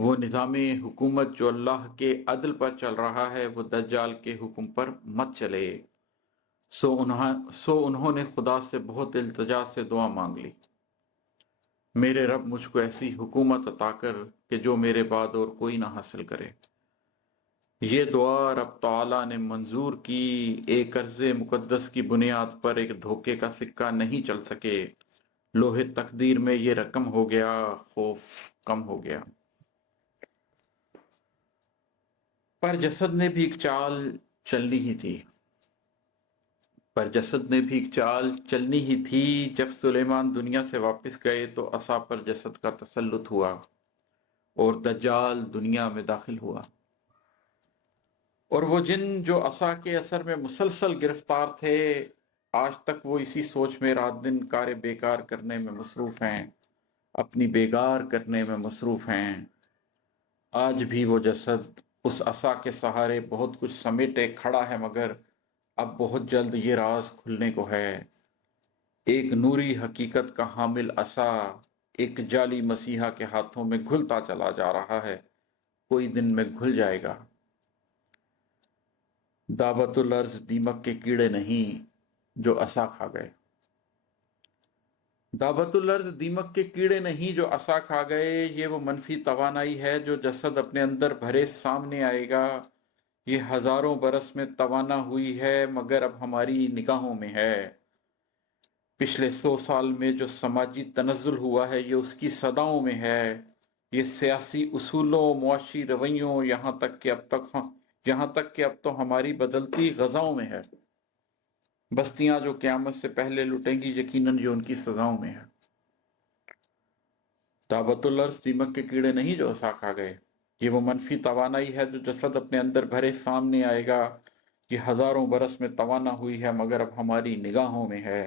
وہ نظام حکومت جو اللہ کے عدل پر چل رہا ہے وہ دجال کے حکم پر مت چلے۔ سو انہوں نے خدا سے بہت التجا سے دعا مانگ لی، میرے رب مجھ کو ایسی حکومت عطا کر کہ جو میرے بعد اور کوئی نہ حاصل کرے۔ یہ دعا رب تعالیٰ نے منظور کی۔ ایک عرض مقدس کی بنیاد پر ایک دھوکے کا سکہ نہیں چل سکے۔ لوح تقدیر میں یہ رقم ہو گیا، خوف کم ہو گیا۔ پر جسد نے بھی ایک چال چلنی ہی تھی۔ جب سلیمان دنیا سے واپس گئے تو عصا پر جسد کا تسلط ہوا اور دجال دنیا میں داخل ہوا، اور وہ جن جو عصا کے اثر میں مسلسل گرفتار تھے آج تک وہ اسی سوچ میں رات دن کار بیکار کرنے میں مصروف ہیں، اپنی بیگار کرنے میں مصروف ہیں۔ آج بھی وہ جسد اس عصا کے سہارے بہت کچھ سمیٹے کھڑا ہے، مگر اب بہت جلد یہ راز کھلنے کو ہے۔ ایک نوری حقیقت کا حامل عصا ایک جعلی مسیحا کے ہاتھوں میں گھلتا چلا جا رہا ہے، کوئی دن میں گھل جائے گا۔ دعوت الارض دیمک کے کیڑے نہیں جو عصا کھا گئے۔ دعوت الارض دیمک کے کیڑے نہیں جو عصا کھا گئے، یہ وہ منفی توانائی ہے جو جسد اپنے اندر بھرے سامنے آئے گا۔ یہ ہزاروں برس میں توانا ہوئی ہے مگر اب ہماری نگاہوں میں ہے۔ پچھلے 100 سال میں جو سماجی تنزل ہوا ہے یہ اس کی صداؤں میں ہے۔ یہ سیاسی اصولوں، معاشی رویوں، یہاں تک کہ اب تو ہماری بدلتی غذاؤں میں ہے۔ بستیاں جو قیامت سے پہلے لٹیں گی یقیناً یہ ان کی سزاؤں میں ہے۔ دعوت الارض دیمک کے کیڑے نہیں جو عصا کھا گئے، یہ وہ منفی توانائی ہے جو جسد اپنے اندر بھرے سامنے آئے گا۔ یہ ہزاروں برس میں توانا ہوئی ہے مگر اب ہماری نگاہوں میں ہے۔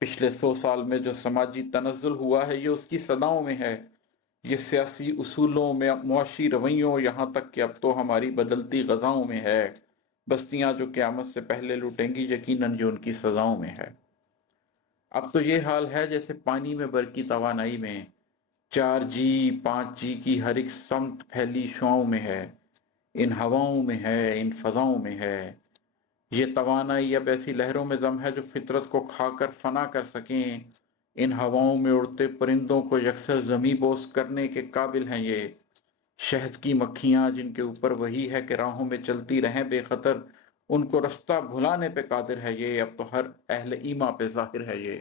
پچھلے 100 سال میں جو سماجی تنزل ہوا ہے یہ اس کی صداؤں میں ہے۔ یہ سیاسی اصولوں میں، معاشی رویوں، یہاں تک کہ اب تو ہماری بدلتی غذاؤں میں ہے۔ بستیاں جو قیامت سے پہلے لوٹیں گی یقیناً جو ان کی سزاؤں میں ہے۔ اب تو یہ حال ہے جیسے پانی میں برقی توانائی میں 4G 5G کی ہر ایک سمت پھیلی شعاؤں میں ہے، ان ہواؤں میں ہے، ان فضاؤں میں ہے۔ یہ توانائی اب ایسی لہروں میں دم ہے جو فطرت کو کھا کر فنا کر سکیں۔ ان ہواؤں میں اڑتے پرندوں کو یکسر زمیں بوس کرنے کے قابل ہیں یہ۔ شہد کی مکھیاں جن کے اوپر وہی ہے کہ راہوں میں چلتی رہیں بے خطر، ان کو رستہ بھلانے پہ قادر ہے یہ۔ اب تو ہر اہل ایمان پہ ظاہر ہے یہ۔